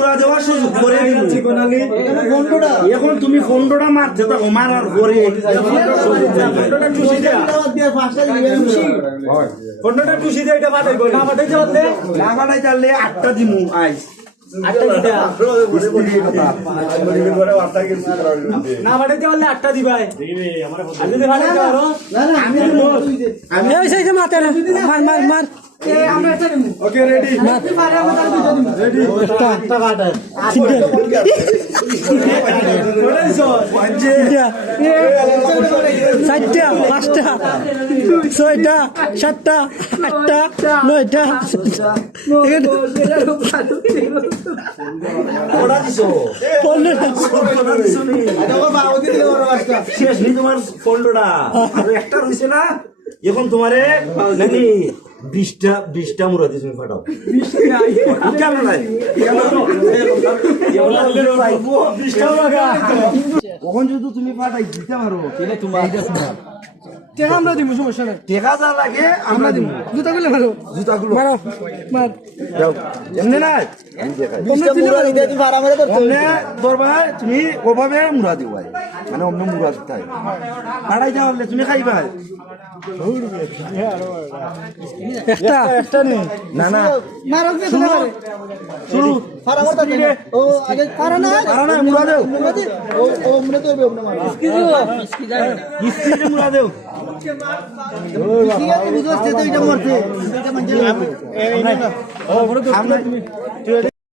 মুরা দেওয়ার সুযোগ করে এখন তুমি ফোনটা মারতে থাকো মারার পরে ফোনটা টুসি দিয়ে এটা পাঠাইবো না পাঠাইতে পারলে না পাঠাই চাললে 8টা দিমু আইস না পাঠাইতে পারলে 8টা দিবাই আমি যদি পাঠাইতে পারো আমি ওই সেই যে মাতে মার মার মার ওকে রেডি রেডি একটা পাঠাই চারটা পাঁচটা ছয়টা সাতটা আটটা নয়টা শেষ নেই তোমার ফোনটা আর একটা রয়েছে না এখন তোমারে নাকি 20টা মুরা দিয়ে তুমি ফাটাও কেন নাই কখন যদি তুমি ফাটাই দিতে পারো তাহলে তোমার টাকা আমরা দিব সমস্যা নাই টেকা যা লাগে আমরা দিব জুতাগুলো মারো জুতাগুলো মারো মার যাও এমনি নাই দরবার তুমি ওভাবে মুড়া দিও ভাই মানে অন্য মুড়া দিতে হয় ফাটাই যাওয়ালে তুমি খাইবা একটা একটা নেই না না মারো শুরু পারা না মুড়া দেও মুড়া দেও ও বড় তুমি